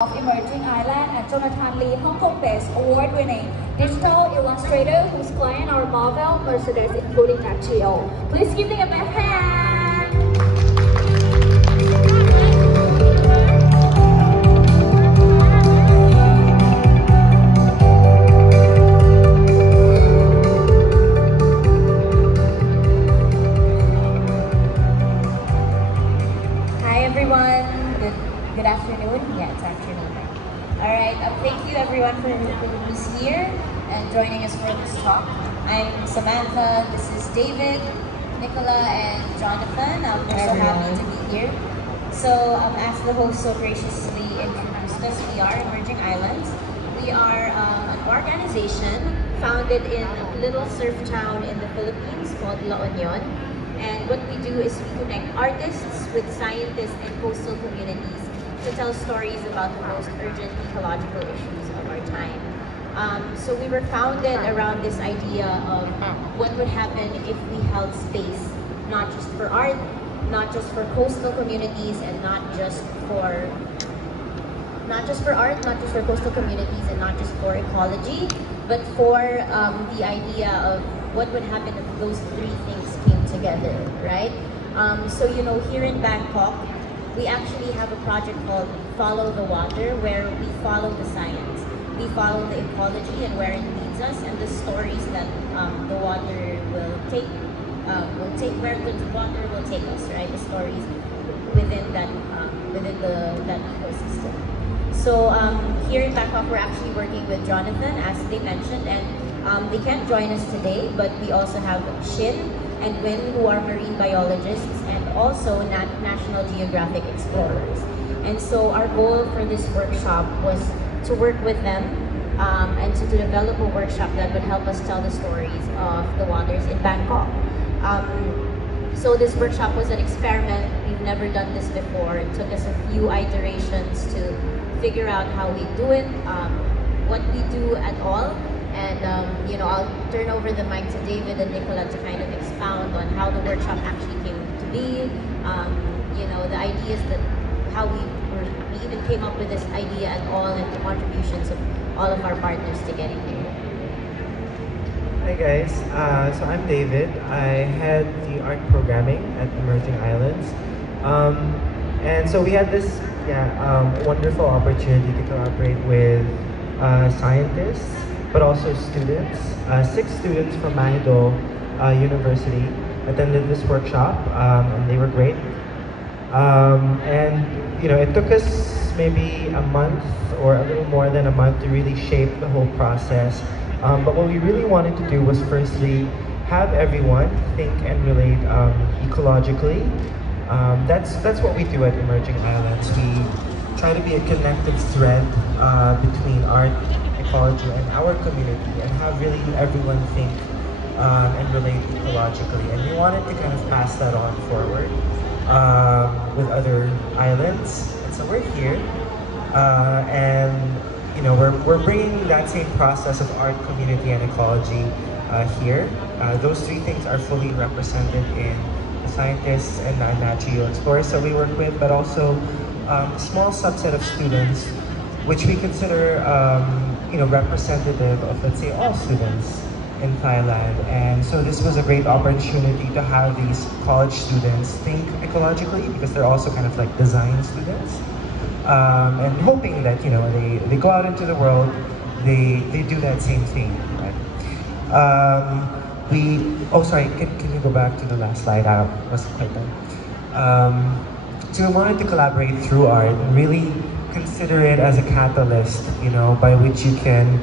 of Emerging Island and Jonathan Lee, Hong Kong-based award-winning digital illustrator whose client are Marvel, Mercedes, including Nat Geo. Please give them a big hand. Hi everyone. Good afternoon. Yeah, it's afternoon. All right. Thank you everyone for who's here and joining us for this talk. I'm Samantha. This is David, Nicola, and Jonathan. We're so happy to be here. So, as the host so graciously introduced us, we are Emerging Islands. We are an organization founded in a little surf town in the Philippines called La Union. And what we do is we connect artists with scientists and coastal communities to tell stories about the most urgent ecological issues of our time. So we were founded around this idea of what would happen if we held space, not just for art, not just for coastal communities, and not just for art, not just for coastal communities, and not just for ecology, but for the idea of what would happen if those three things came together, right? So here in Bangkok, we actually have a project called Follow the Water, where we follow the science. We follow the ecology and where it leads us, and the stories that the water will take, where the water will take us, right? The stories within that ecosystem. So here in Bangkok, we're actually working with Jonathan, as they mentioned, and they can't join us today, but we also have Shin and Win, who are marine biologists and also National Geographic explorers. And so our goal for this workshop was to work with them and to develop a workshop that would help us tell the stories of the waters in Bangkok. So this workshop was an experiment. We've never done this before. It took us a few iterations to figure out how we do it, what we do at all. And I'll turn over the mic to David and Nicola to kind of expound on how the workshop actually came to be. The ideas that how we even came up with this idea at all, and the contributions of all of our partners to getting here. Hi guys, so I'm David. I head the art programming at Emerging Islands, and so we had this wonderful opportunity to collaborate with scientists, but also students. 6 students from Mahidol University attended this workshop, and they were great. It took us maybe a month or a little more than a month to really shape the whole process. But what we really wanted to do was firstly have everyone think and relate ecologically. That's what we do at Emerging Islands. We try to be a connected thread between art, ecology, and our community, and have really everyone think and relate ecologically. And we wanted to kind of pass that on forward with other islands. And so we're here, we're bringing that same process of art, community, and ecology here. Those 3 things are fully represented in the scientists and Nat Geo explorers that we work with, but also a small subset of students, which we consider representative of, let's say, all students in Thailand. And so this was a great opportunity to have these college students think ecologically, because they're also kind of like design students, and hoping that they go out into the world, they do that same thing, right? Can you go back to the last slide? I wasn't quite done. So we wanted to collaborate through art and really consider it as a catalyst, by which you can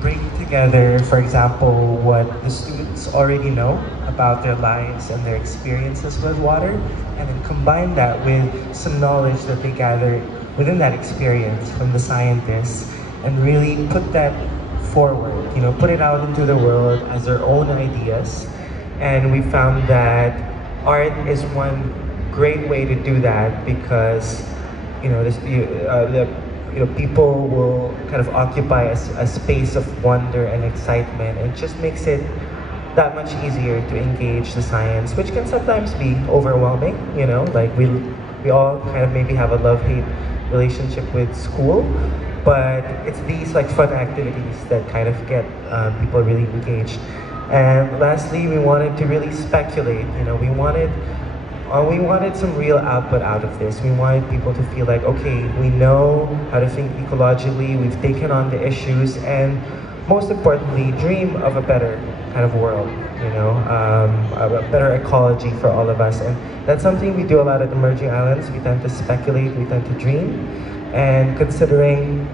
bring together, for example, what the students already know about their lives and their experiences with water, and then combine that with some knowledge that they gather within that experience from the scientists, and really put that forward, put it out into the world as their own ideas. And we found that art is one great way to do that, because people will kind of occupy a space of wonder and excitement. It just makes it that much easier to engage the science, which can sometimes be overwhelming. Like we all kind of maybe have a love-hate relationship with school, but it's these like fun activities that kind of get people really engaged. And lastly, we wanted to really speculate. You know, we wanted some real output out of this. We wanted people to feel like, okay, we know how to think ecologically, we've taken on the issues, and most importantly, dream of a better kind of world, you know, a better ecology for all of us. And that's something we do a lot at Emerging Islands. We tend to speculate, we tend to dream, and considering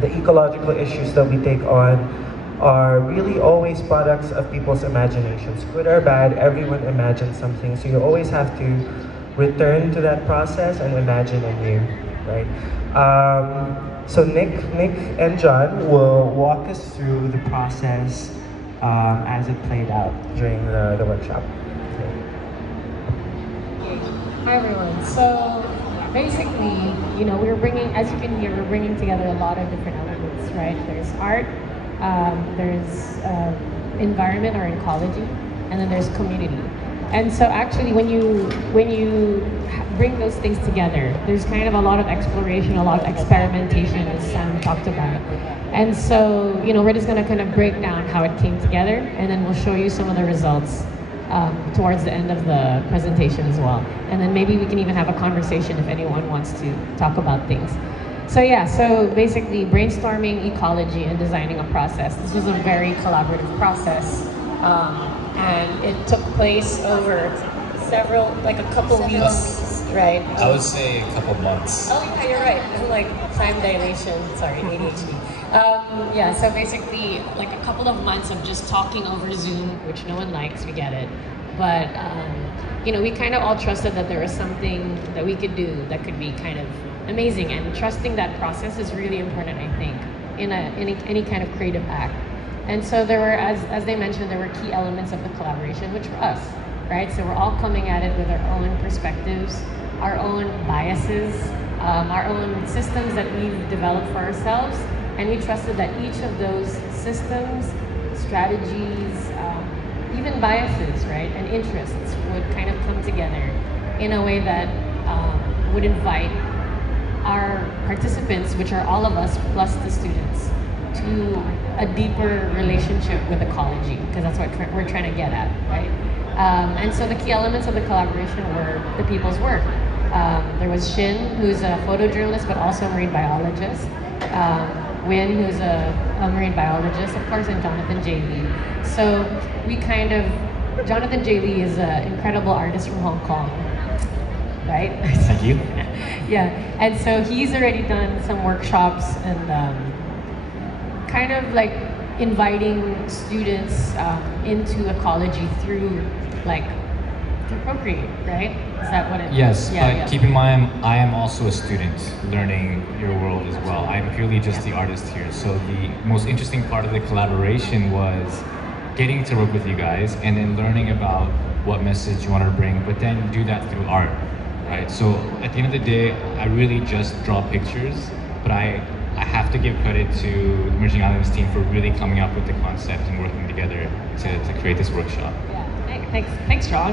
the ecological issues that we take on are really always products of people's imaginations. Good or bad, everyone imagines something, so you always have to return to that process and imagine anew, right? So Nick and John will walk us through the process as it played out during the workshop. Hi everyone. So basically, you know, we're bringing, as you can hear, we're bringing together a lot of different elements, right? There's art, there's environment or ecology, and then there's community. And so actually when you bring those things together, there's kind of a lot of exploration, a lot of experimentation, as Sam talked about. And so, you know, we're just gonna kind of break down how it came together, and then we'll show you some of the results towards the end of the presentation as well. And then maybe we can even have a conversation if anyone wants to talk about things. So yeah, so basically brainstorming, ecology, and designing a process. This was a very collaborative process. And it took place over like a couple weeks, right? I would say a couple months. Oh yeah, you're right. I'm like time dilation, sorry, ADHD. Yeah, so basically like a couple of months of just talking over Zoom, which no one likes, we get it. But, you know, we kind of all trusted that there was something that we could do that could be kind of amazing, and trusting that process is really important, I think, in any kind of creative act. And so there were, as they mentioned, there were key elements of the collaboration, which were us, right? So we're all coming at it with our own perspectives, our own biases, our own systems that we've developed for ourselves, and we trusted that each of those systems, strategies, even biases, right, and interests would kind of come together in a way that would invite our participants, which are all of us plus the students, to a deeper relationship with ecology, because that's what we're trying to get at, right? And so the key elements of the collaboration were the people's work. There was Shin, who's a photojournalist but also a marine biologist. Win, who's a marine biologist, of course, and Jonathan J. Lee. So we kind of, Jonathan J. Lee is an incredible artist from Hong Kong, right? Thank you. Yeah, and so he's already done some workshops and kind of like inviting students into ecology through Procreate, right? Is that what it is? Yes, yeah, but yeah. keep in mind, I am also a student learning your world as well. I'm purely just the artist here. So the most interesting part of the collaboration was getting to work with you guys and then learning about what message you want to bring, but then do that through art, right? So at the end of the day, I really just draw pictures, but I have to give credit to the Emerging Islands team for really coming up with the concept and working together to create this workshop. Thanks, John.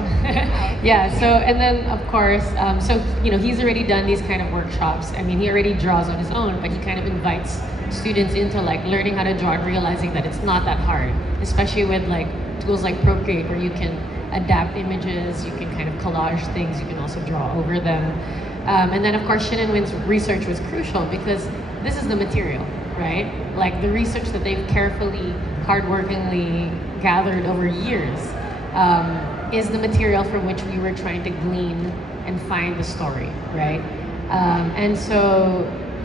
Yeah. So, and then of course, so you know, he's already done these kind of workshops. I mean, he already draws on his own, but he kind of invites students into like learning how to draw and realizing that it's not that hard, especially with like tools like Procreate, where you can adapt images, you can kind of collage things, you can also draw over them. And then of course, Shin and Win's research was crucial because this is the material, right? Like the research that they've carefully, hardworkingly gathered over years. Is the material from which we were trying to glean and find the story, right? And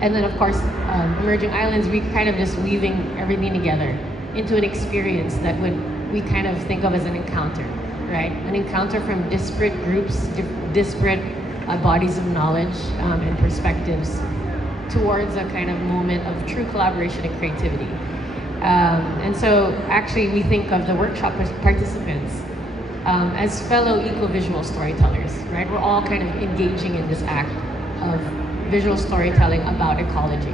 then of course, Emerging Islands, we kind of just weaving everything together into an experience that we kind of think of as an encounter, right? An encounter from disparate groups, disparate bodies of knowledge and perspectives towards a kind of moment of true collaboration and creativity. And so actually we think of the workshop participants as fellow eco-visual storytellers, right? We're all kind of engaging in this act of visual storytelling about ecology.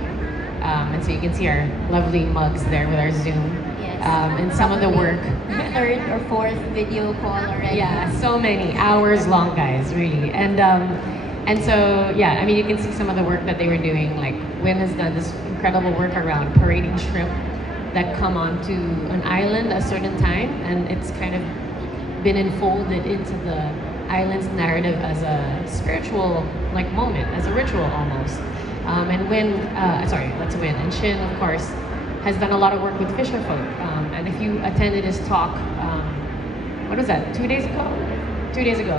And so you can see our lovely mugs there with our Zoom. Yes. And some of the work. Third or fourth video call already. Yeah, so many hours long, guys, really. And And so, yeah, I mean, you can see some of the work that they were doing. Like, Win has done this incredible work around parading shrimp that come onto an island at a certain time, and it's kind of been enfolded into the island's narrative as a spiritual like moment, as a ritual almost. And Win, sorry, that's Win. And Shin, of course, has done a lot of work with fisherfolk. And if you attended his talk, what was that, 2 days ago? 2 days ago.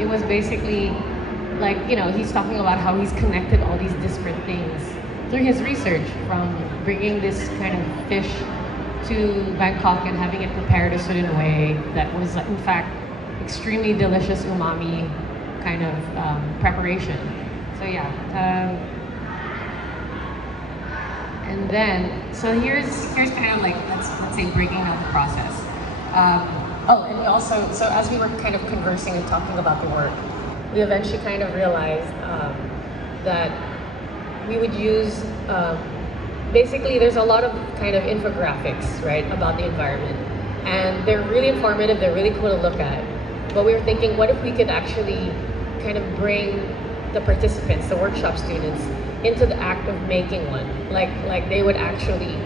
It was basically like, you know, he's talking about how he's connected all these disparate things through his research, from bringing this kind of fish to Bangkok and having it prepared a certain way that was, in fact, extremely delicious umami kind of preparation. So yeah. And then, so here's kind of like, let's say breaking down the process. Oh, and also, so as we were kind of conversing and talking about the work, we eventually kind of realized that we would use, basically there's a lot of kind of infographics, right, about the environment. And they're really informative, they're really cool to look at. But we were thinking, what if we could actually kind of bring the participants, the workshop students, into the act of making one. Like they would actually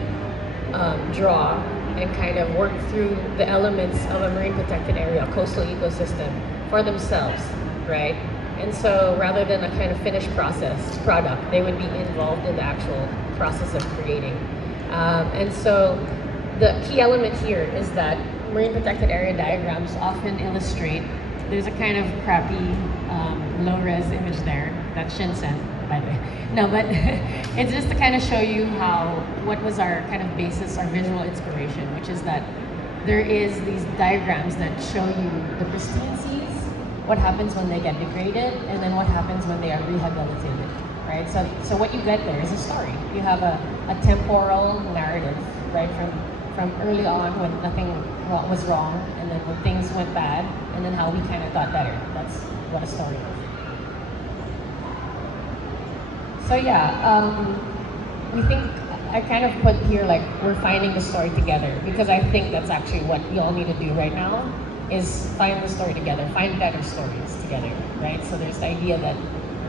draw and kind of work through the elements of a marine protected area, a coastal ecosystem, for themselves, right? And so rather than a kind of finished product, they would be involved in the actual process of creating. And so the key element here is that marine protected area diagrams often illustrate, there's a kind of crappy low-res image there that Shin sent, by the way. No, but it's just to kind of show you what was our kind of basis, our visual inspiration, which is that there is these diagrams that show you the pristine seas, what happens when they get degraded, and then what happens when they are rehabilitated, right? So what you get there is a story. You have a temporal narrative, right, from early on when nothing was wrong, and then when things went bad, and then how we kind of got better. That's what a story is. So yeah, we think, I kind of put here like, we're finding the story together, because I think that's actually what we all need to do right now, is find the story together, find better stories together, right? So there's the idea that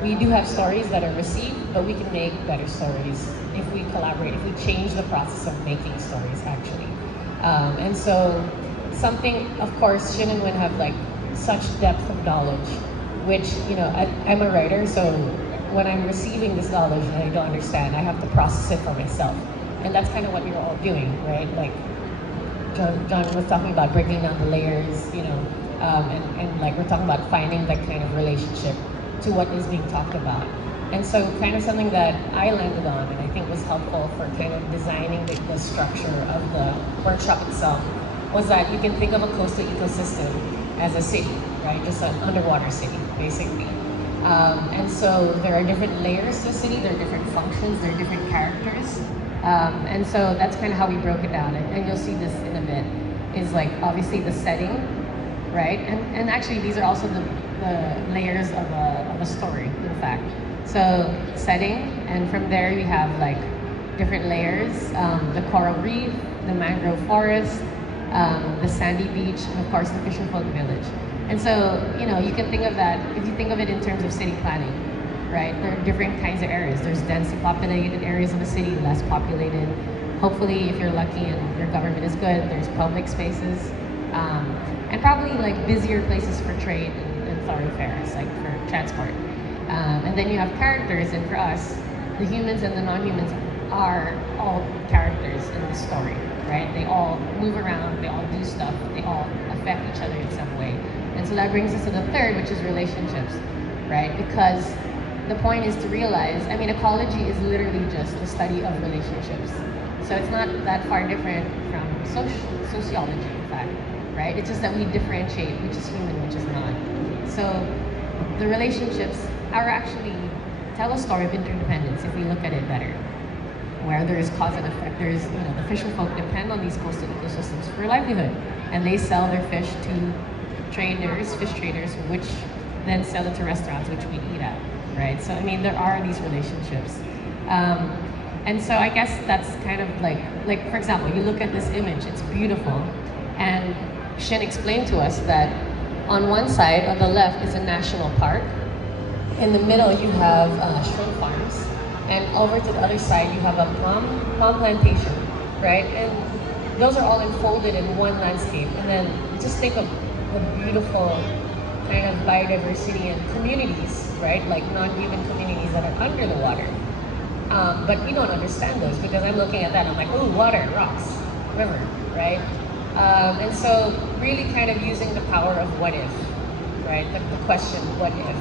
we do have stories that are received, but we can make better stories if we collaborate, if we change the process of making stories, actually. And so something, of course, Shin and Win have like such depth of knowledge, which, you know, I'm a writer, so when I'm receiving this knowledge and I don't understand, I have to process it for myself. And that's kind of what we're all doing, right? Like John was talking about breaking down the layers, you know, and like we're talking about finding that kind of relationship to what is being talked about. And so kind of something that I landed on and I think was helpful for kind of designing the structure of the workshop itself was that you can think of a coastal ecosystem as a city, right? Just an underwater city, basically. And so there are different layers to the city, there are different functions, there are different characters. And so that's kind of how we broke it down. And you'll see this in a bit, is like obviously the setting, right? And actually these are also the layers of a story, in fact. So setting, and from there you have like different layers, the coral reef, the mangrove forest, the sandy beach, and of course the fisherfolk village. And so, you know, you can think of that, if you think of it in terms of city planning, right? There are different kinds of areas. There's densely populated areas of the city, less populated. Hopefully, if you're lucky and your government is good, there's public spaces, and probably like busier places for trade and thoroughfares, like for transport. And then you have characters, and for us, the humans and the non-humans are all characters in the story, right? They all move around, they all do stuff, they all affect each other in some way. And so that brings us to the third, which is relationships, right? Because the point is to realize, I mean, ecology is literally just the study of relationships. So it's not that far different from sociology, in fact, right? It's just that we differentiate which is human, which is not. So the relationships are actually tell a story of interdependence if we look at it better, where there is cause and effect. There is, you know, the fisherfolk depend on these coastal ecosystems for livelihood, and they sell their fish to traders, fish traders, which then sell it to restaurants, which we eat at, right? So, I mean, there are these relationships. And so I guess that's kind of like, for example, you look at this image, it's beautiful. And Shin explained to us that on one side, on the left, is a national park, In the middle, you have shrimp farms, and over to the other side, you have a palm plantation, right? And those are all enfolded in one landscape. And then just think of the beautiful kind of biodiversity and communities, right? Like non-human communities that are under the water. But we don't understand those because I'm looking at that, I'm like, oh, water, rocks, river, right? And so really kind of using the power of what if, right? The question, what if,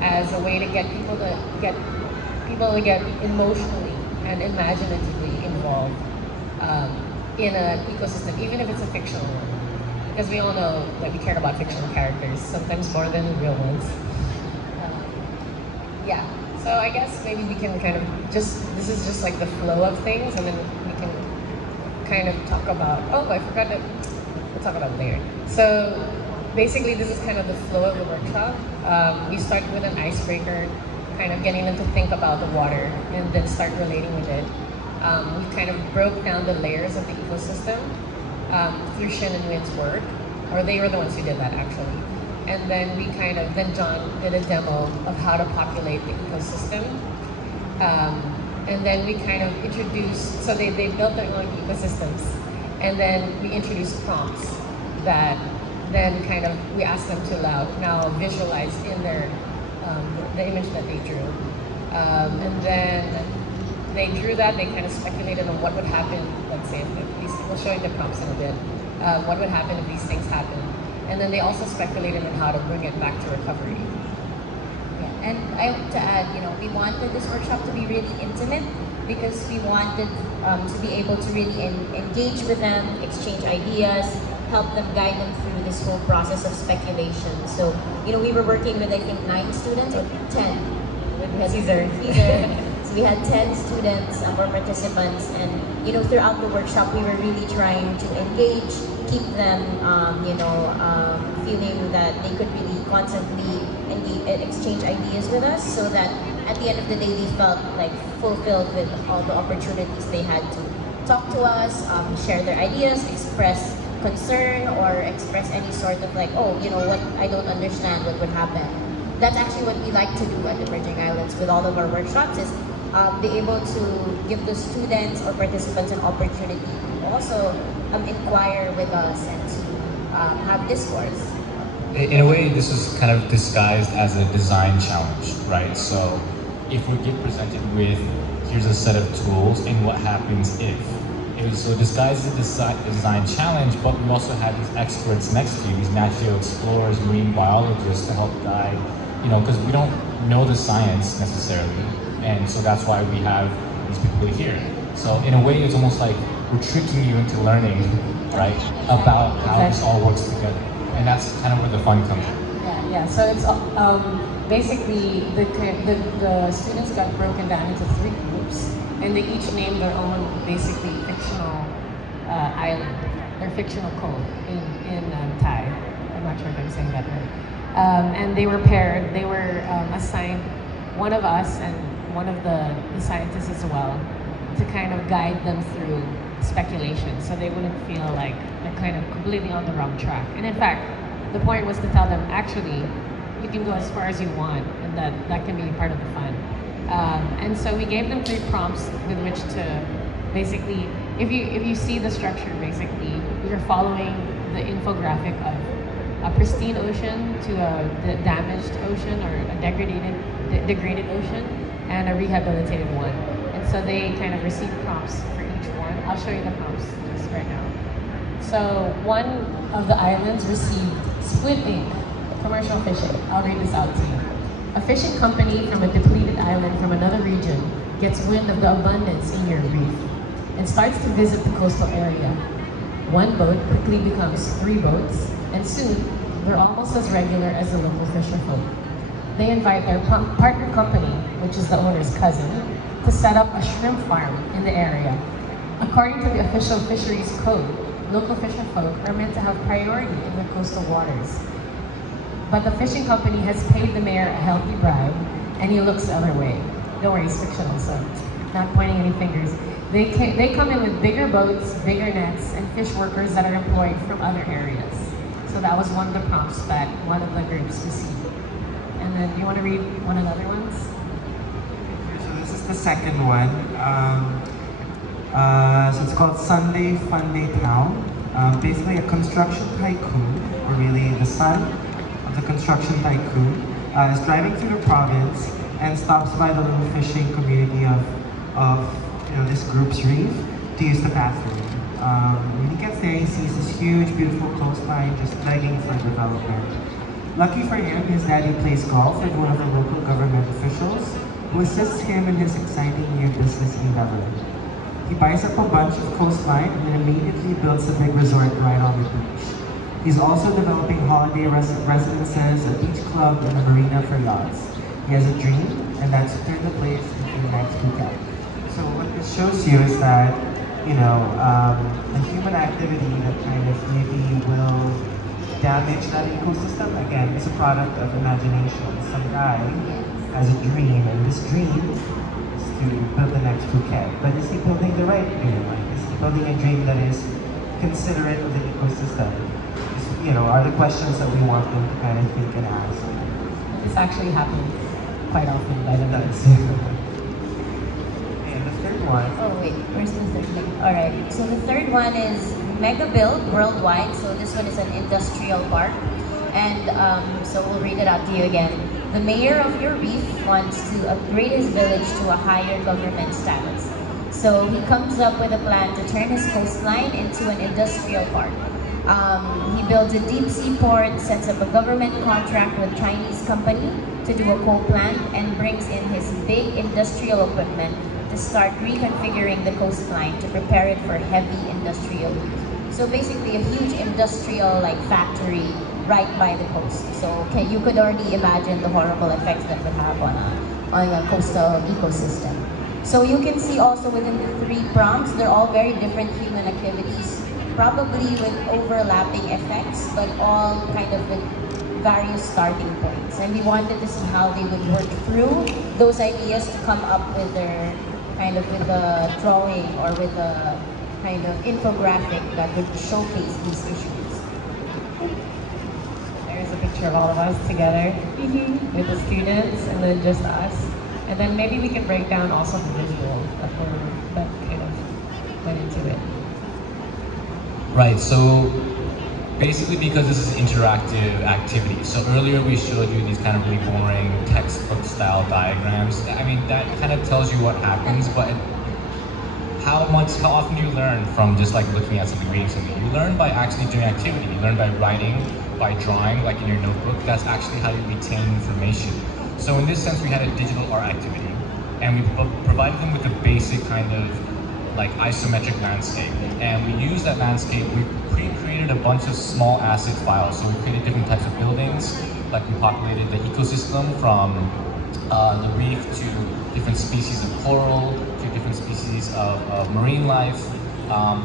as a way to get people to get emotionally and imaginatively involved in an ecosystem, even if it's a fictional one. Because we all know that we care about fictional characters, sometimes more than the real ones. Yeah, so I guess maybe we can kind of this is just like the flow of things, and then we can kind of talk about, oh, I forgot that, we'll talk about it later. So basically this is kind of the flow of the workshop. We start with an icebreaker, kind of getting them to think about the water and then start relating with it. We kind of broke down the layers of the ecosystem through Shin and Win's work, or they were the ones who did that actually. And then then John did a demo of how to populate the ecosystem. And then we kind of introduced, so they built their own ecosystems. And then we introduced prompts that then we asked them to now visualize in their, the image that they drew. And then they drew that, they kind of speculated on what would happen, let's say, if these, we'll show you the prompts in a bit, what would happen if these things happen. And then they also speculated on how to bring it back to recovery. Yeah, and I want to add, we wanted this workshop to be really intimate because we wanted to be able to really engage with them, exchange ideas, help them, guide them through this whole process of speculation. So, we were working with, I think, 9 students, or 10. Caesar. So we had 10 students or participants, and throughout the workshop we were really trying to engage, keep them feeling that they could really constantly exchange ideas with us, so that at the end of the day they felt like fulfilled with all the opportunities they had to talk to us, share their ideas, express concern, or express any sort of like, oh, what I don't understand, what would happen. That's actually what we like to do at the Bridging Islands with all of our workshops, is be able to give the students or participants an opportunity to also inquire with us and to have discourse. In a way, this is kind of disguised as a design challenge, right? So if we get presented with, here's a set of tools, and what happens if? It was so disguised as a design challenge, but we also had these experts next to you, these natural explorers, marine biologists to help guide, because we don't know the science necessarily, and so that's why we have these people here. So in a way, it's almost like we're tricking you into learning, right, about how this all works together. And that's kind of where the fun comes in. Yeah. So it's basically the students got broken down into 3 groups, and they each named their own basically fictional island, their fictional cove in Thai. I'm not sure if I'm saying that right. And they were paired. They were assigned, one of us and one of the scientists as well, to kind of guide them through speculation, so they wouldn't feel like they're kind of completely on the wrong track. And in fact, the point was to tell them, actually, you can go as far as you want, and that can be part of the fun. And so we gave them 3 prompts with which to basically, if you see the structure, basically, you're following the infographic of a pristine ocean to a damaged ocean, or a degraded ocean, and a rehabilitated one. And so they kind of receive prompts for each one. I'll show you the prompts just right now. So one of the islands received squid ink, commercial fishing. I'll read this out to you. A fishing company from a depleted island from another region gets wind of the abundance in your reef and starts to visit the coastal area. One boat quickly becomes 3 boats, and soon they're almost as regular as the local fisher folk. They invite their partner company, which is the owner's cousin, to set up a shrimp farm in the area. According to the official fisheries code, local fisher folk are meant to have priority in the coastal waters. But the fishing company has paid the mayor a healthy bribe, and he looks the other way. Don't worry, it's fictional, so not pointing any fingers. They come in with bigger boats, bigger nets, and fish workers that are employed from other areas. So that was one of the prompts that one of the groups received. And And then, do you want to read one of the other ones? So this is the second one. So it's called Sunday Funday Town. Basically a construction tycoon, or really the son of the construction tycoon, is driving through the province and stops by the little fishing community of this group's reef to use the bathroom. When he gets there, he sees this huge, beautiful coastline just begging for development. Lucky for him, his daddy plays golf with one of the local government officials who assists him in his exciting new business endeavor. He buys up a bunch of coastline and then immediately builds a big resort right on the beach. He's also developing holiday residences, a beach club, and a marina for yachts. He has a dream, and that's to turn the place into the next Phuket. So what this shows you is that, the human activity that kind of maybe will damage that ecosystem, again, is a product of imagination. Some guy has a dream, and this dream is to build the next Phuket. But is he building the right dream? Like, is he building a dream that is considerate of the ecosystem? Are the questions that we want them to kind of think and ask. This actually happens quite often, by the way. And the third one. Oh wait, where's the third thing? Alright, so the third one is mega build worldwide. So this one is an industrial park. And so we'll read it out to you again. The mayor of your reef wants to upgrade his village to a higher government status. So he comes up with a plan to turn his coastline into an industrial park. He builds a deep sea port, sets up a government contract with Chinese company to do a coal plant, and brings in his big industrial equipment to start reconfiguring the coastline to prepare it for heavy industrial use. So basically a huge industrial factory right by the coast. So you could already imagine the horrible effects that would have on a coastal ecosystem. So you can see also within the 3 prompts, they're all very different human activities, probably with overlapping effects, but all kind of with various starting points. And we wanted to see how they would work through those ideas to come up with their with a drawing or with a kind of infographic that would showcase these issues. There's a picture of all of us together with the students and then just us. And then maybe we can break down also the visual that kind of went into it. Right, so basically because this is interactive activity. So earlier we showed you these kind of really boring textbook style diagrams. I mean, that kind of tells you what happens, but how often do you learn from just looking at something, reading something? You learn by actually doing activity. You learn by writing, by drawing, like in your notebook. That's actually how you retain information. So in this sense, we had a digital art activity, and we provided them with a basic kind of isometric landscape. And we used that landscape, we pre-created a bunch of small asset files. So we created different types of buildings, we populated the ecosystem from the reef to different species of coral, to different species of marine life.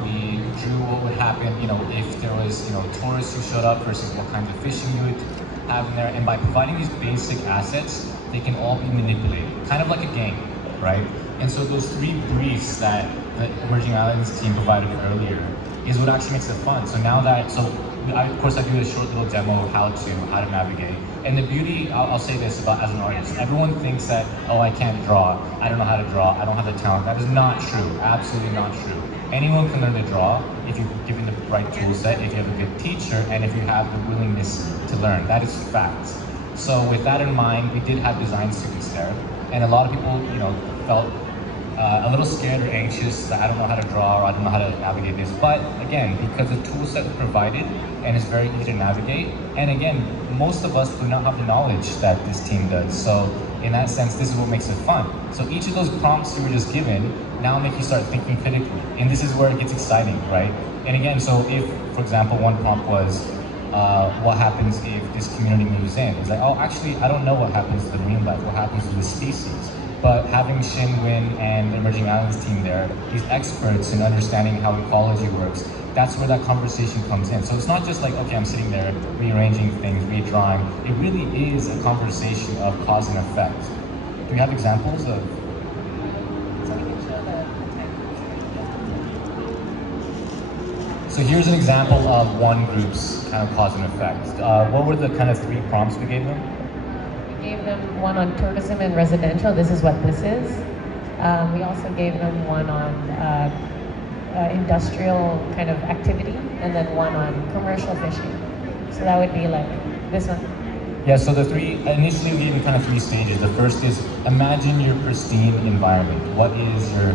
We drew what would happen, if there was, tourists who showed up versus what kinds of fishing you would have in there. And by providing these basic assets, they can all be manipulated, kind of like a game, right? And so those 3 briefs that the Emerging Islands team provided earlier is what actually makes it fun. So now that, of course I do a short little demo of how to navigate. And the beauty, I'll say this about as an artist, everyone thinks that, oh, I can't draw, I don't know how to draw, I don't have the talent. That is not true, absolutely not true. Anyone can learn to draw if you're given the right tool set, if you have a good teacher, and if you have the willingness to learn. That is fact. So with that in mind, we did have design students there, and a lot of people, felt a little scared or anxious that I don't know how to draw or I don't know how to navigate this. But again, because the tool set was provided and it's very easy to navigate, and again, most of us do not have the knowledge that this team does. So in that sense, this is what makes it fun. So each of those prompts you were just given now make you start thinking critically. And this is where it gets exciting, right? And again, so if, for example, one prompt was, what happens if this community moves in? It's like, oh, actually, I don't know what happens to the marine life, what happens to the species. But having Shin, Win, and the Emerging Islands team there, these experts in understanding how ecology works, that's where that conversation comes in. So it's not just like, okay, I'm sitting there rearranging things, redrawing. It really is a conversation of cause and effect. Do you have examples of? So we can show the So here's an example of one group's kind of cause and effect. What were the kind of 3 prompts we gave them? gave them one on tourism and residential. This is what this is. We also gave them one on industrial kind of activity, and then one on commercial fishing. So that would be like this one. Yeah, so initially we gave kind of three stages. The first is imagine your pristine environment. What is your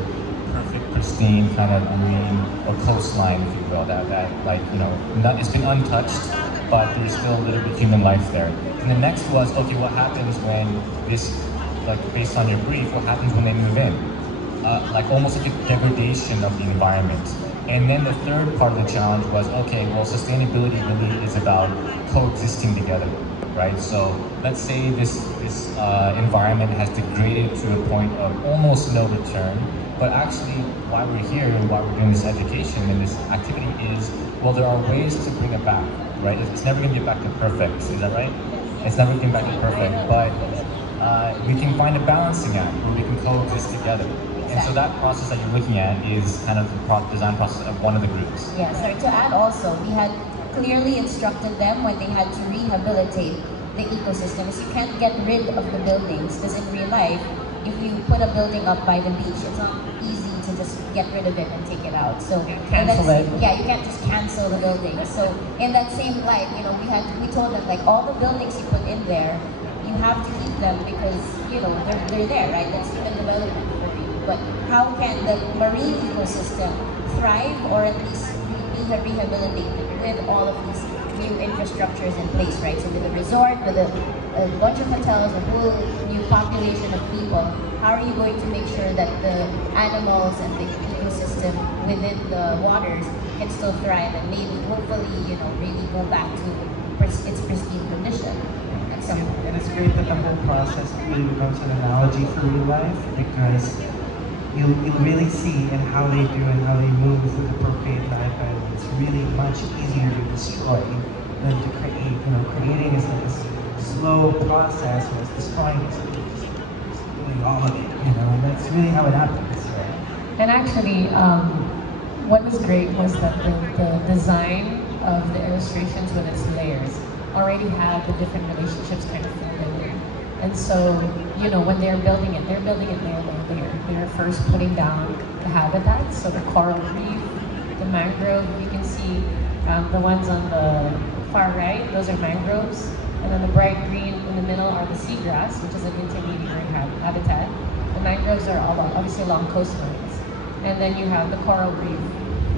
perfect, pristine kind of marine or coastline, if you will, that like, you know, it's been untouched, but there's still a little bit of human life there. And the next was, okay, what happens when this, like based on your brief, what happens when they move in? Like almost like a degradation of the environment. And then the third part of the challenge was, okay, well, sustainability really is about coexisting together, right? So let's say this environment has degraded to a point of almost no return, but actually why we're here and why we're doing this education and this activity is, well, there are ways to bring it back, right? It's never gonna get back to perfect, is that right? It's never getting back to perfect, but we can find a balancing act where we can coexist together. And so that process that you're looking at is kind of the design process of one of the groups. Yeah, sorry, to add also, we had clearly instructed them when they had to rehabilitate the ecosystems. You can't get rid of the buildings, because in real life, if you put a building up by the beach, it's not easy to just get rid of it and take it out. So cancel it. Yeah, you can't just cancel the building. So in that same light, you know, we told them like all the buildings you put in there, you have to keep them because, you know, they're there, right? That's human development for you. But how can the marine ecosystem thrive or at least be rehabilitated with all of these new infrastructures in place, right? So with a resort, with a bunch of hotels, a whole new population of people, how are you going to make sure that the animals and the ecosystem within the waters can still thrive and maybe hopefully, you know, really go back to its pristine condition? And it's great that the whole process really becomes an analogy for real life, because you'll really see in how they do and how they move with the procreate life, and it's really much easier to destroy than to create. You know, creating is like this slow process where it's destroying it, just doing all of it, you know, and that's really how it happens. Right? And actually, what was great was that the design of the illustrations with its layers already had the different relationships kind of filled in there. And so, you know, when they're building it layer by layer. They're first putting down the habitats, so the coral reef, the mangrove. You can see the ones on the far right, those are mangroves. And then the bright green in the middle are the seagrass, which is an intermediary habitat. The mangroves are all obviously along coastlines. And then you have the coral reef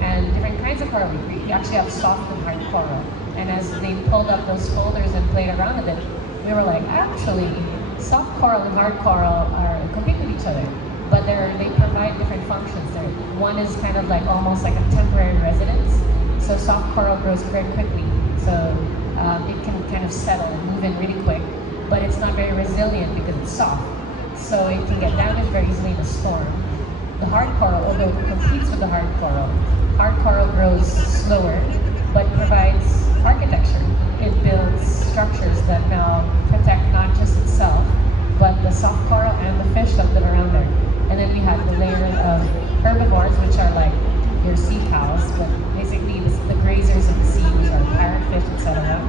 and different kinds of coral reef. You actually have soft and hard coral. And as they pulled up those folders and played around with it, we were like, actually, soft coral and hard coral are compete with each other, but they provide different functions. One is kind of like almost like a temporary residence. So soft coral grows very quickly, so it can kind of settle and move in really quick, but it's not very resilient because it's soft. So it can get damaged very easily in a storm. The hard coral, although it competes with the hard coral grows slower, but provides architecture. It builds structures that now protect not just itself, but the soft coral and the fish that live around there. And then we have the layer of herbivores, which are like your sea cows, but basically the grazers of the sea, which are parrotfish, etc.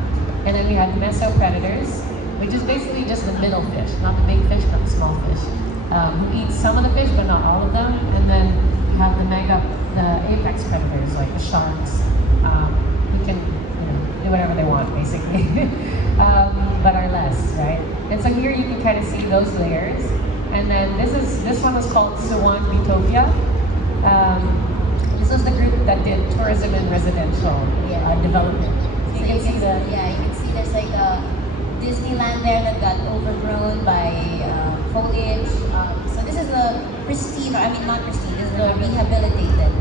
And then we have the mesopredators, which is basically just the middle fish, not the big fish, but the small fish, who eat some of the fish, but not all of them. And then you have the apex predators, like the sharks, who can, you know, do whatever they want, basically, but are less, right? And so here you can kind of see those layers. And then this one is called Swan Utopia. This was the group that did tourism and residential development. So you can see that. Yeah, you can see there's like a Disneyland there that got overgrown by foliage. So this is the pristine, I mean not pristine, this is the rehabilitated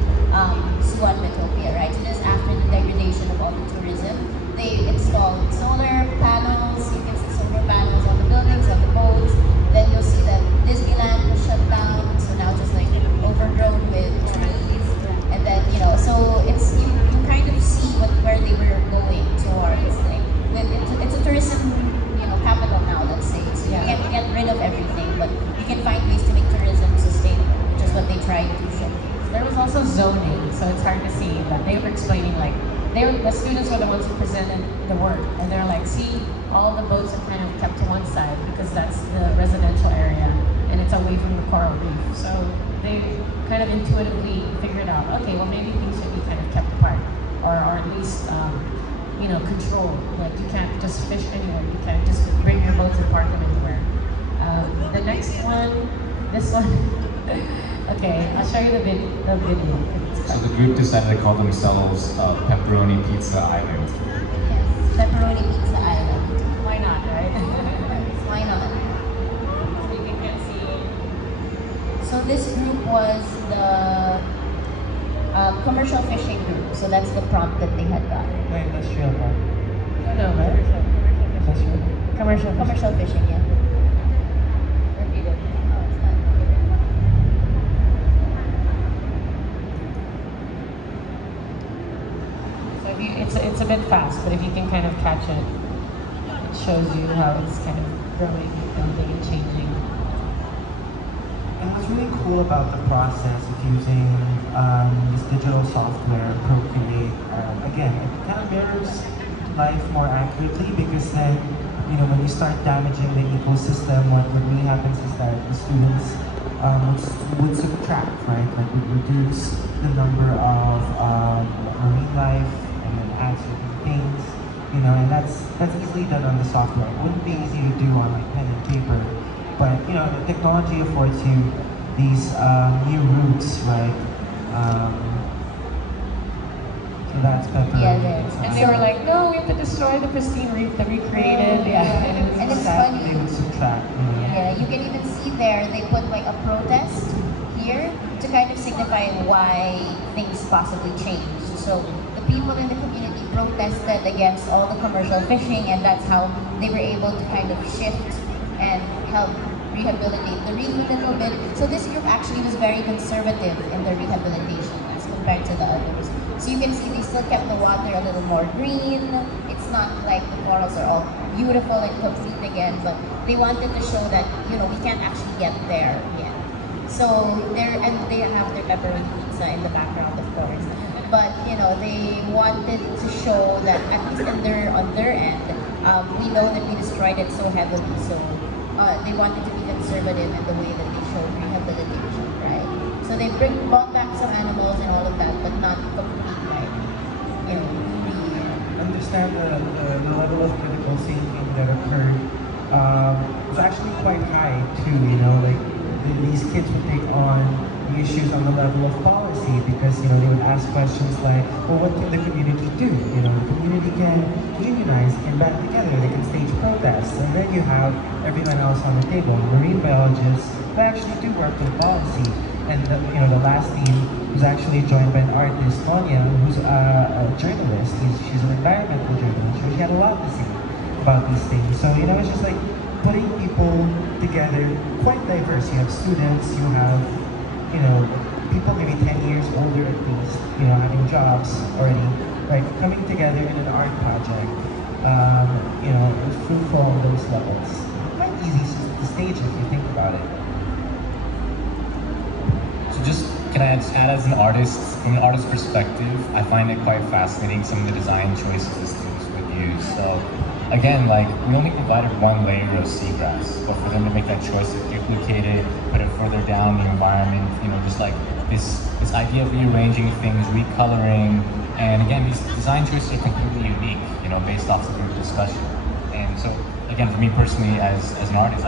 Swan Utopia, right? So just after the degradation of all the tourism, they installed solar panels. You can see solar panels on the buildings, on the boats. Then you'll see that Disneyland was shut down, so now just like overgrown with trees. And then, you know, so it's you kind of see where they were going towards. Like it's a tourism, you know, capital now, let's say. So you can't get rid of everything, but you can find ways to make tourism sustainable, which is what they tried to show. There was also zoning, so it's hard to see, but they were explaining like the students were the ones who presented the work, and they're like, see, all the boats are kind of kept to one side because that's the residential area, and it's away from the coral reef. So they kind of intuitively figured out, okay, well maybe things should be kind of kept apart, or at least you know, controlled. Like you can't just fish anywhere. You can't just bring your boats and park them anywhere. The next one, this one. Okay, I'll show you the video. So the group decided to call themselves Pepperoni Pizza Island. Yes, Pepperoni Pizza Island. Why not, right? Why not? So you can kind of see. So this group was the commercial fishing group. So that's the prompt that they had gotten. The industrial one. No, Commercial fishing, yeah. Repeat it. Oh, it's not. So if you, it's a bit fast, but if you can kind of catch it, it shows you how it's kind of growing, building, and changing. And what's really cool about the process of using this digital software, Procreate, again, it kind of mirrors life more accurately, because then, you know, when you start damaging the ecosystem, what really happens is that the students would subtract, right? Like would reduce the number of marine life and then add certain things, you know, and that's easily done on the software. It wouldn't be easy to do on like pen and paper, but you know, the technology affords you these new routes, right? So that's Pepper. Yeah, it is. And they were like, no, we have to destroy the pristine reef that we created. Yeah. And it's sad funny. they would subtract, you know. Yeah, you can even see there, they put like a protest here to kind of signify why things possibly changed. So the people in the community protested against all the commercial fishing, and that's how they were able to kind of shift and help rehabilitate the reef a little bit. So this group actually was very conservative in their rehabilitation as compared to the others. So you can see they still kept the water a little more green. It's not like the corals are all beautiful and complete again, but they wanted to show that, you know, we can't actually get there yet. So they have their pepperoni pizza in the background, of course. But you know, they wanted to show that at least on their end, we know that we destroyed it so heavily. So they wanted to be conservative in the way that they showed rehabilitation, right? So they brought back some animals and all of that, but not complete, right? You know, Understand the level of critical thinking that occurred was actually quite high too, you know, like these kids would take on the issues on the level of policy, because, you know, they would ask questions like, well, what can the community do? You know, the community can unionize, can band together, they can stage protests, and then you have everyone else on the table, marine biologists who actually do work with policy. And you know, the last team was actually joined by an artist, Tonya, who's a journalist. She's an environmental journalist. So she had a lot to say about these things. So, you know, it's just like putting people together, quite diverse. You have students, you have, you know, people maybe 10 years older at least, you know, having jobs already, right? Coming together in an art project, you know, it's fruitful on those levels. Quite easy to stage if you think about it. Just can I add, as an artist, from an artist's perspective, I find it quite fascinating some of the design choices the students would use. So again, like, we only provided one layer of seagrass, but for them to make that choice to duplicate it, put it further down the environment, you know, just like this idea of rearranging things, recoloring, and again, these design choices are completely unique, you know, based off the group discussion. And so again, for me personally, as an artist,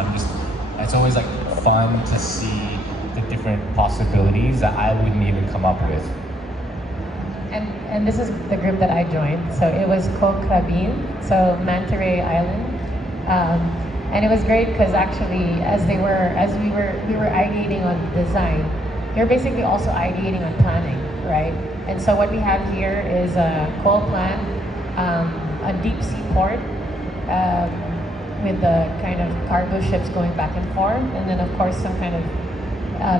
it's always like fun to see the different possibilities that I wouldn't even come up with. And this is the group that I joined. So it was Koh Krabin, so Manta Ray Island, and it was great because actually, we were ideating on design, you're basically also ideating on planning, right? And so what we have here is a coal plant, a deep sea port, with the kind of cargo ships going back and forth, and then of course some kind of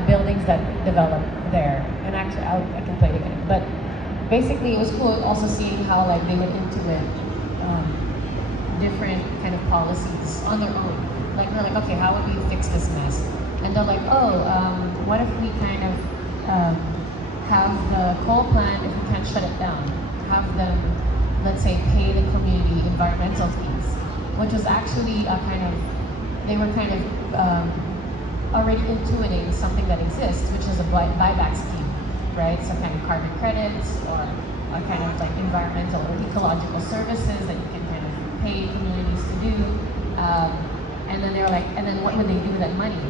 buildings that develop there. And actually, I can play it again. But basically, it was cool also seeing how like they went into it, different kind of policies on their own. Like they're like, okay, how would we fix this mess? And they're like, oh, what if we kind of have the coal plant, if we kind can't shut it down. Have them, let's say, pay the community environmental fees, which was actually a kind of, they were kind of already intuiting something that exists, which is a buyback scheme, right? So kind of carbon credits or a kind of like environmental or ecological services that you can kind of pay communities to do. And then they were like, and then what would they do with that money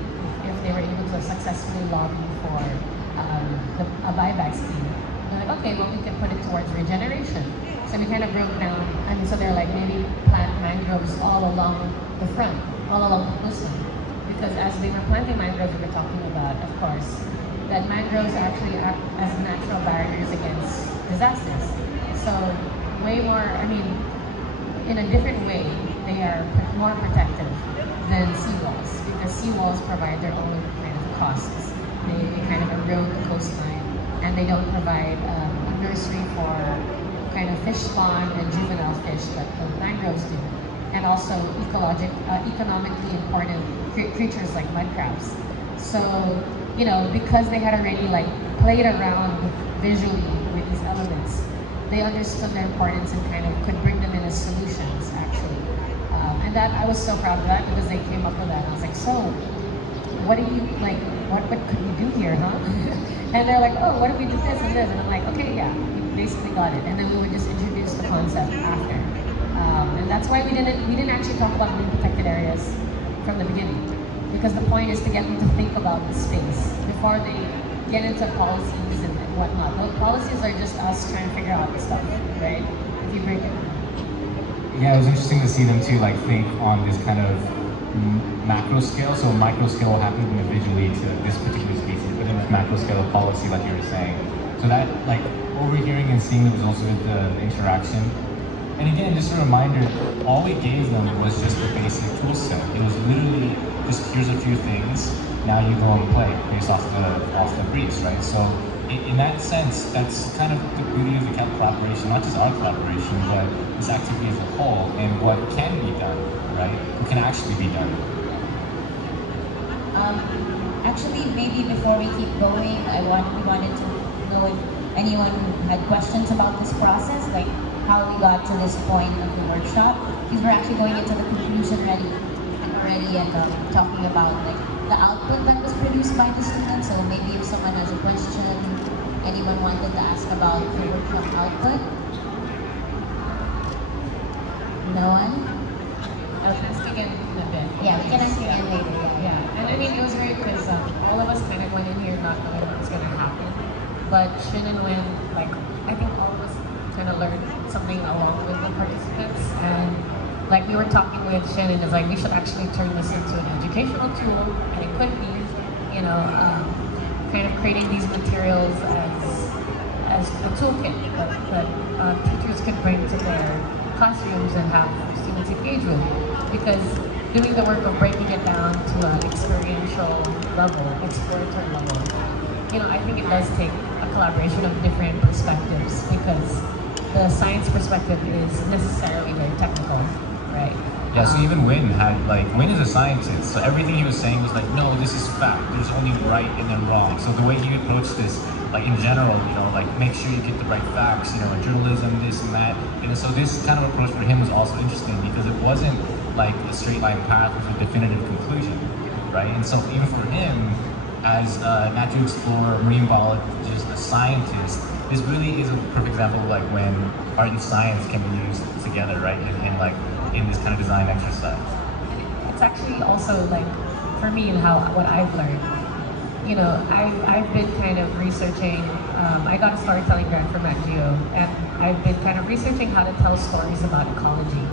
if they were able to successfully lobby for a buyback scheme? They're like, okay, well we can put it towards regeneration. So we kind of broke down, and so they're like, maybe plant mangroves all along the front, all along the coastline. Because as we were planting mangroves, we were talking about, of course, that mangroves actually act as natural barriers against disasters. So way more, I mean, in a different way, they are more protective than seawalls, because seawalls provide their own kind of costs. They kind of erode the coastline, and they don't provide a nursery for kind of fish spawn and juvenile fish that the mangroves do, and also economically important creatures like mud crabs. So, you know, because they had already like played around visually with these elements, they understood their importance and kind of could bring them in as solutions, actually. And that, I was so proud of that, because they came up with that. And I was like, so, what do you, like, what could we do here, huh? And they're like, oh, what if we do this and this? And I'm like, okay, yeah, we basically got it. And then we would just introduce the concept after. And that's why we didn't actually talk about wind protected areas from the beginning, because the point is to get them to think about the space before they get into policies and whatnot. Those policies are just us trying to figure out the stuff, right? If you break it down. Yeah, it was interesting to see them too, like think on this kind of macro scale. So micro scale happened individually to this particular species, but then this macro scale of policy, like you were saying. So that, like, overhearing and seeing the results of the interaction. And again, just a reminder, all we gave them was just the basic tool set. It was literally just, here's a few things, now you go and play based off the briefs, right? So in that sense, that's kind of the beauty of the collaboration, not just our collaboration, but this activity as a whole, and what can be done, right? What can actually be done. Actually, maybe before we keep going, we wanted to know if anyone had questions about this process, like how we got to this point of the workshop, because we're actually going into the conclusion already and talking about like the output that was produced by the students. So maybe if someone has a question, anyone wanted to ask about the workshop output? No one? I was asking again in a bit. Yeah, we can ask again later. Yeah, and I mean, it was great because all of us kind of went in here not knowing what was going to happen. But Shin and Win, like, I think all of us kind of learned something along with the participants. And like we were talking with Shin, and it's like we should actually turn this into an educational tool, and it could be, you know, kind of creating these materials as a toolkit that teachers could bring to their classrooms and have students engage with. Because doing the work of breaking it down to an experiential level, exploratory level, you know, I think it does take a collaboration of different perspectives, because the science perspective is necessarily very technical, right? Yeah, so even Win had, like, Win is a scientist, so everything he was saying was like, no, this is fact, there's only right and then wrong. So the way he approached this, like in general, you know, like make sure you get the right facts, you know, journalism, this and that. And so this kind of approach for him was also interesting, because it wasn't like a straight line path with a definitive conclusion, right? And so even for him, as a natural explorer, marine biologist, a scientist, this really is a perfect example of like when art and science can be used together, right? And like in this kind of design exercise. It's actually also like, for me, and what I've learned, you know, I've been kind of researching, I got a storytelling grant from MacGeo, and I've been kind of researching how to tell stories about ecology.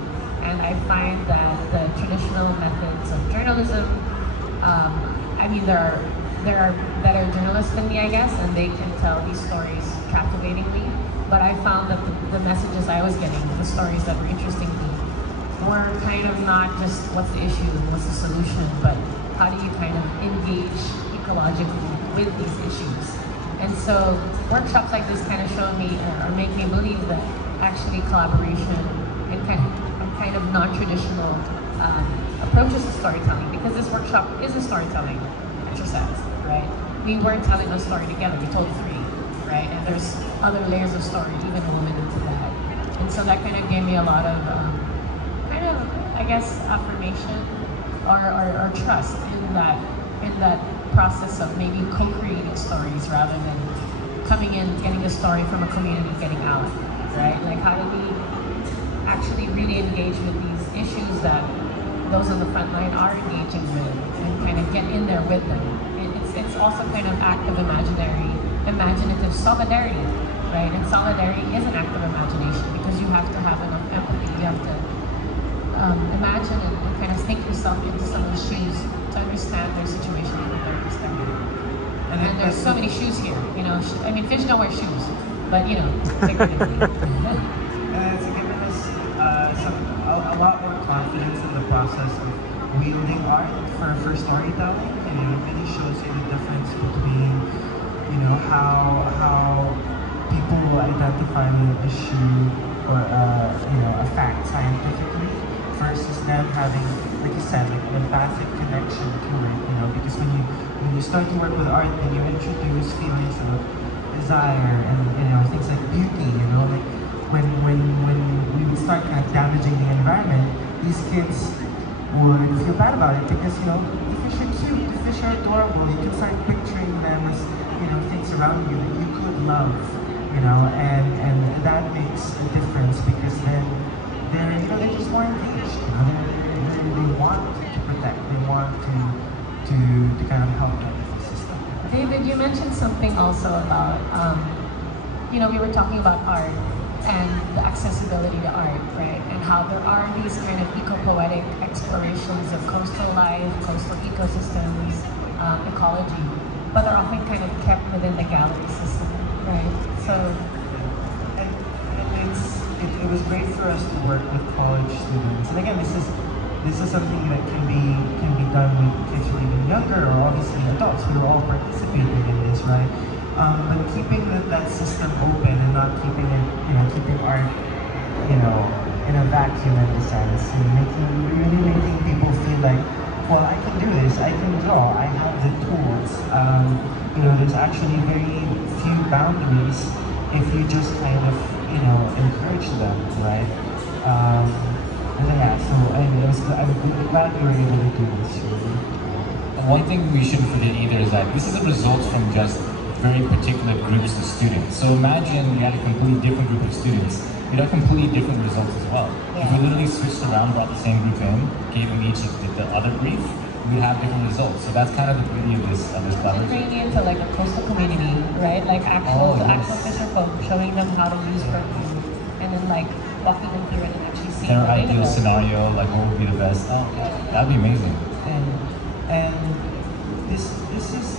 And I find that the traditional methods of journalism, I mean, there are better journalists than me, I guess, and they can tell these stories captivatingly. But I found that the messages I was getting, the stories that were interesting to me, were kind of not just what's the issue, what's the solution, but how do you kind of engage ecologically with these issues. And so workshops like this kind of show me, or make me believe that actually collaboration and kind of non-traditional approaches to storytelling, because this workshop is a storytelling exercise, right? We weren't telling a story together, we told three. right? And there's other layers of story even woven into that. And so that kind of gave me a lot of I guess, affirmation or trust in that process of maybe co-creating stories rather than coming in, getting a story from a community, getting out, right? Like how do we actually really engage with these issues that those on the front line are engaging with and kind of get in there with them. It's also kind of act of imaginative solidarity, right? And solidarity is an act of imagination because you have to have enough empathy, you have to imagine and kind of think yourself into someone's shoes to understand their situation and their perspective. And there's so many shoes here, you know. I mean, fish don't wear shoes, but you know, figuratively. And it's given us a lot more confidence in the process of wielding art for storytelling, and it really shows you the difference between, you know, how people will identify with an issue or you know, a fact scientifically versus them having, like you said, like an empathic connection to it, you know, because when you start to work with art, then you introduce feelings of desire and, you know, things like beauty, you know, like when we would start kind of damaging the environment, these kids would feel bad about it because, you know, the fish are cute, the fish are adorable, you can start picturing them as, you know, things around you that you could love, you know, and that makes a difference because then they're, you know, they're just more engaged, you know, they want to protect, they want to kind of help the ecosystem. David, you mentioned something also about, you know, we were talking about art and the accessibility to art, right? And how there are these kind of eco-poetic explorations of coastal life, coastal ecosystems, ecology, but they're often kind of kept within the gallery system, right? So, it was great for us to work with college students, and again, this is something that can be done with kids who are even younger, or obviously adults. We were all participating in this, right? But keeping that system open and not keeping it, you know, keeping art, you know, in a vacuum in a sense, and really making people feel like, well, I can do this, I can draw, I have the tools. You know, there's actually very few boundaries if you just kind of, you know, encourage them, right? And yeah, so I'm glad we were able to do this. One thing we shouldn't forget either is that this is a result from just very particular groups of students. So imagine you had a completely different group of students, you'd have completely different results as well. Yeah. If we literally switched around, brought the same group in, gave them each the other brief, we'd have different results. So that's kind of the beauty of this collaboration. Bringing it into like a coastal community, right? Like actual fisher folk, showing them how to use perfume, and then like walking them through it and actually seeing Their what ideal scenario, like what would be the best? Oh, that'd be amazing. And this is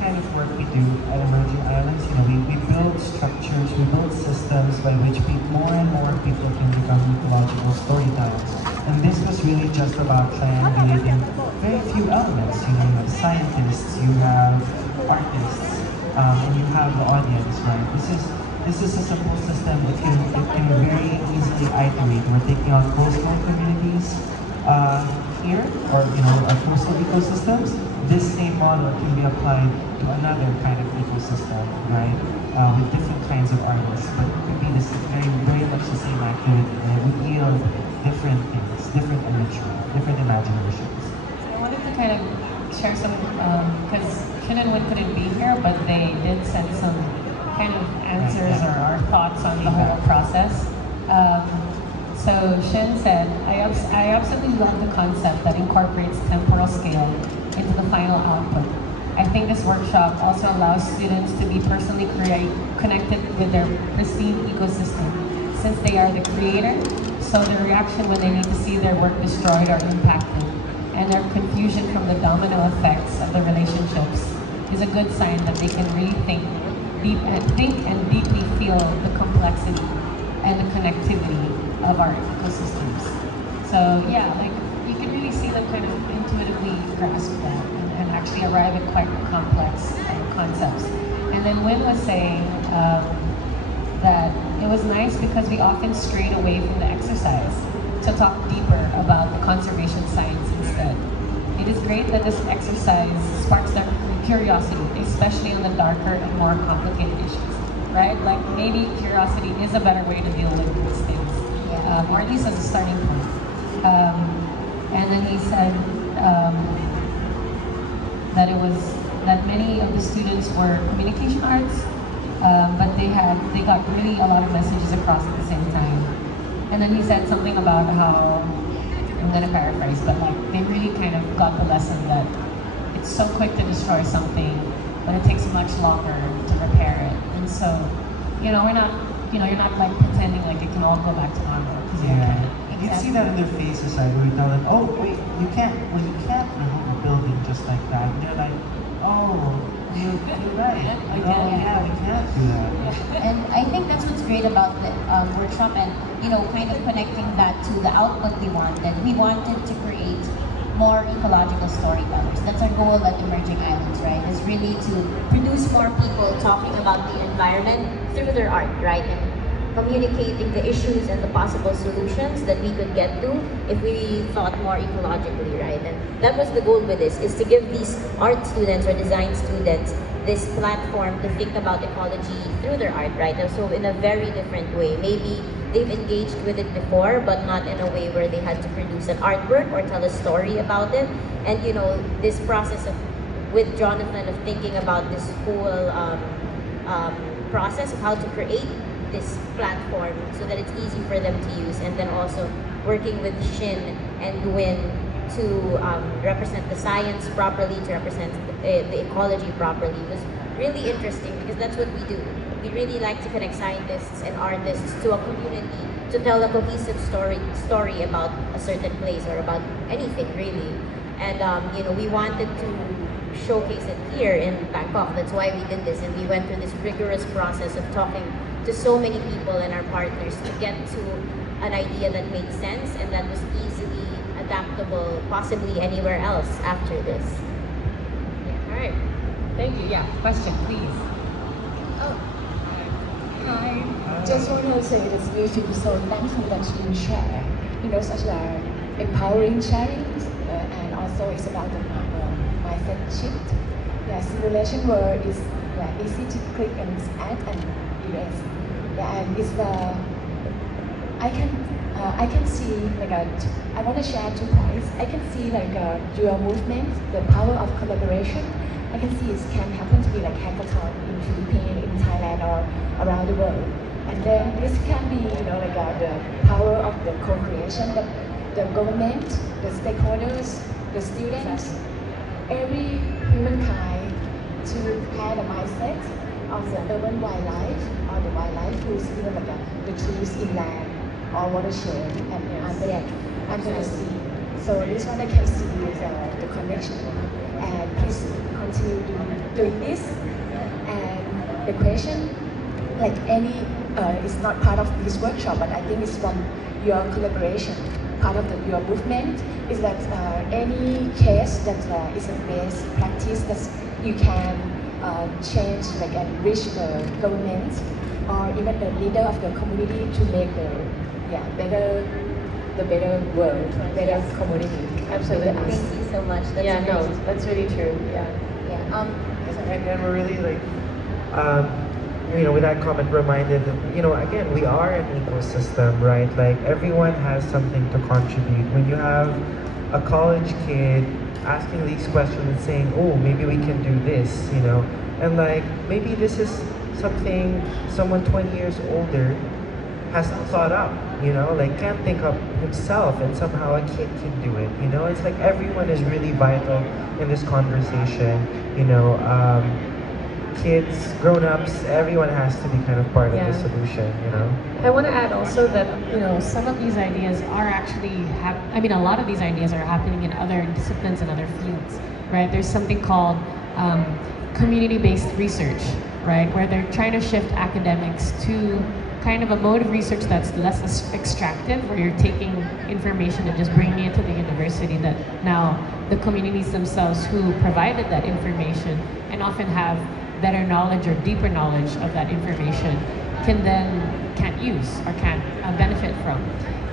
kind of work we do at Emerging Islands. You know, we build structures, we build systems by which more and more people can become ecological storytellers. And this was really just about triangulating very few elements. You know, you have scientists, you have artists, and you have the audience, right? This is a simple system. It can very easily iterate. We're taking on coastal communities here, or you know, coastal ecosystems. This same model can be applied to another kind of ecosystem, right? With different kinds of artists, but it could be this very much the same activity, and it would yield different things, different imagery, different imaginations. I wanted to kind of share some, because Shin and Win couldn't be here, but they did send some kind of answers or our thoughts on the whole process. So Shin said, I absolutely love the concept that incorporates temporal scale into the final output. I think this workshop also allows students to be personally connected with their pristine ecosystem, since they are the creator, so their reaction when they need to see their work destroyed or impacted, and their confusion from the domino effects of the relationships is a good sign that they can really think and deeply feel the complexity and the connectivity of our ecosystems. So yeah, like you can really see them kind of intuitively grasp that and actually arrive at quite complex concepts. And then Win was saying that it was nice because we often strayed away from the exercise to talk deeper about the conservation science instead. It is great that this exercise sparks their curiosity, especially on the darker and more complicated issues. right? Like maybe curiosity is a better way to deal with these things, or at least as a starting point. And then he said that many of the students were communication arts, but they got really a lot of messages across at the same time. And then he said something about how, I'm gonna paraphrase, but like they really kind of got the lesson that it's so quick to destroy something, but it takes much longer to repair it. And so, you're not like pretending like it can all go back to normal, because you can't. You see that in their faces, like we tell them, oh wait, you can't remove a building just like that. And they're like, oh, you're right. Yeah, we can't do that. And I think that's what's great about the workshop, and kind of connecting that to the output we wanted. We wanted to create more ecological storytellers. That's our goal at Emerging Islands, right? Is really to produce more people talking about the environment through their art, right? And communicating the issues and the possible solutions that we could get to if we thought more ecologically, right? And that was the goal with this, is to give these art students or design students this platform to think about ecology through their art, right? And so in a very different way. Maybe they've engaged with it before, but not in a way where they had to produce an artwork or tell a story about it. And this process with Jonathan of thinking about this whole process of how to create this platform so that it's easy for them to use, and then also working with Shin and Gwyn to represent the science properly, to represent the ecology properly, was really interesting, because that's what we do. We really like to connect scientists and artists to a community to tell a cohesive story about a certain place or about anything really. And we wanted to showcase it here in Bangkok. That's why we did this, and we went through this rigorous process of talking to so many people and our partners to get to an idea that made sense and that was easily adaptable, possibly anywhere else after this. All right. Thank you. Yeah. Question, please. Hi. Just want to say that we feel so thankful that you share, such a empowering sharing, and also it's about the mindset shift. Yeah, simulation world is easy to click and add and erase. Yeah, and it's I can see I want to share 2 points. I can see your movement, the power of collaboration. I can see it can happen to be like hackathon in Philippines, in Thailand, or around the world. And then this can be, the power of the co-creation, the government, the stakeholders, the students, every humankind to have a mindset of the urban wildlife, or the wildlife who's even the trees in land or watershed and under the sea. So this one I can see the connection, and please continue doing this. And the question, it's not part of this workshop, but I think it's from your collaboration, part of your movement, is that any case that is a best practice that you can change, and reach the government or even the leader of the community to make the better world, better community. Absolutely. Thank you so much. That's that's really true. Yeah. And we're really with that comment reminded, again, we are an ecosystem, right? Like everyone has something to contribute. When you have a college kid asking these questions and saying, oh, maybe we can do this, and maybe this is something someone 20 years older hasn't thought up, can't think of himself, and somehow a kid can do it, It's like everyone is really vital in this conversation, kids, grown-ups, everyone has to be kind of part of the solution, I want to add also that, some of these ideas are actually, a lot of these ideas are happening in other disciplines and other fields, right? There's something called community-based research, right? Where they're trying to shift academics to kind of a mode of research that's less extractive, where you're taking information and just bringing it to the university, that now the communities themselves who provided that information and often have better knowledge or deeper knowledge of that information can't use or can't benefit from.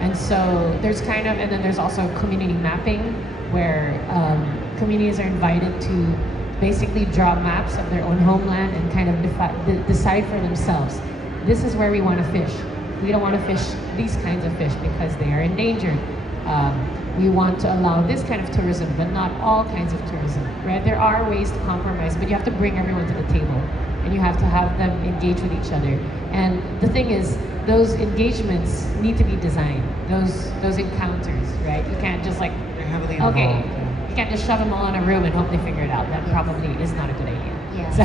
And so there's and then there's also community mapping, where communities are invited to basically draw maps of their own homeland and kind of decide for themselves. This is where we want to fish. We don't want to fish these kinds of fish because they are endangered. We want to allow this kind of tourism, but not all kinds of tourism, right? There are ways to compromise, but you have to bring everyone to the table, and you have to have them engage with each other. And the thing is, those engagements need to be designed. Those encounters, right? You can't just like, okay, you can't just shove them all in a room and hope they figure it out. That probably is not a good idea. Yeah. So,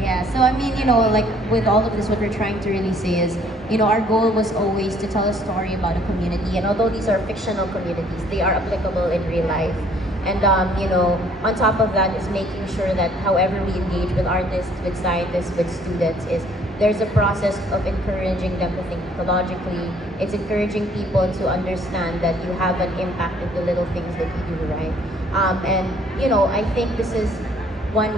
yeah, so I mean, like with all of this, what we're trying to really say is, our goal was always to tell a story about a community, and although these are fictional communities, they are applicable in real life. And on top of that is making sure that however we engage with artists, with scientists, with students, there's a process of encouraging them to think ecologically. It's encouraging people to understand that you have an impact in the little things that you do, right? And I think this is one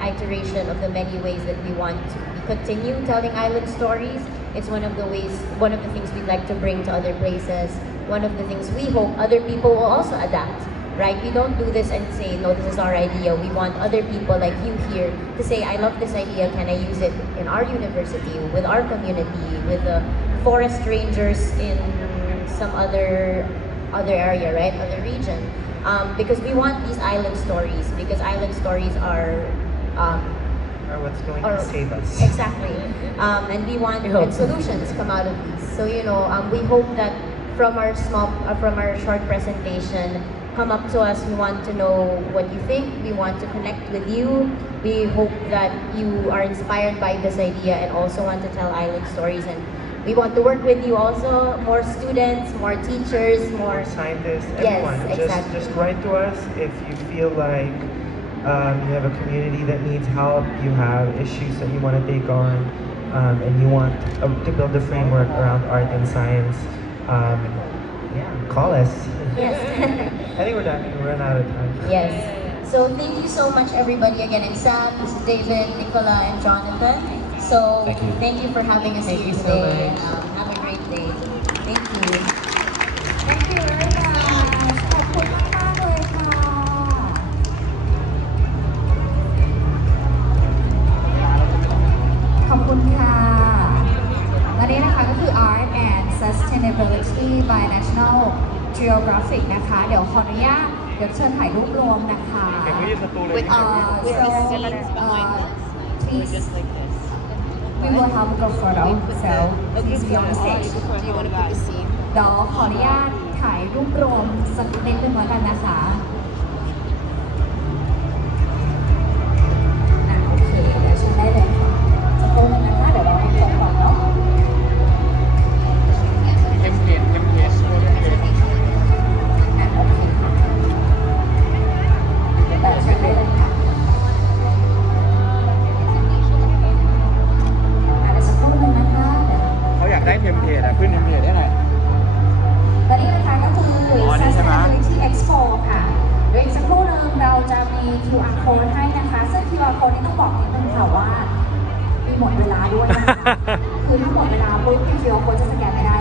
iteration of the many ways that we want to continue telling island stories. It's one of the things we'd like to bring to other places. One of the things we hope other people will also adapt, right? We don't do this and say, no, this is our idea. We want other people like you here to say, I love this idea, can I use it in our university, with our community, with the forest rangers in some other area, right? Other region. Because we want these island stories, because island stories are what's going to save us. Exactly. And we want solutions come out of these. So we hope that from our short presentation, come up to us. We want to know what you think. We want to connect with you. We hope that you are inspired by this idea and also want to tell island stories. And we want to work with you also. More students, more teachers, more scientists, everyone. Yes, exactly. Just write to us if you feel like you have a community that needs help, you have issues that you want to take on, and you want to build a framework around art and science. Call us. Yes. I think we're done. We're running out of time. Yes. So thank you so much, everybody. Again, it's Sam, this is David, Nicola, and Jonathan. So thank you for having us here today. Have a great day. Thank you. Thank you very much ขอบคุณมากๆเลยค่ะขอบคุณค่ะและนี่นะคะก็คือ Art and Sustainability by National Geographic นะคะ เดี๋ยวขออนุญาตเชิญถ่ายรูปรวมนะคะ please we will have a group photo so please be on the stage เดี๋ยวขออนุญาตถ่ายรูปรวมสักนิดนึงแล้วกันนะคะโอเคเดี๋ยวเชิญได้เลยค่ะจะพูดนะคะเดี๋ยวเราให้จบก่อนเนาะโอเคค่ะเชิญได้เลยค่ะเขาอยากได้เทมเพลตขึ้นเทมเพลตได้ไหม และนี่นะคะก็คือ Sustainability Expo ค่ะเดี๋ยวอีกสักครู่นึงเราจะมี QR code ให้นะคะซึ่ง QR code นี้ต้องบอกนิดนึงค่ะว่ามีหมดเวลาด้วยนะคะคือถ้าหมดเวลาปุ๊บ QR code จะสแกนไม่ได้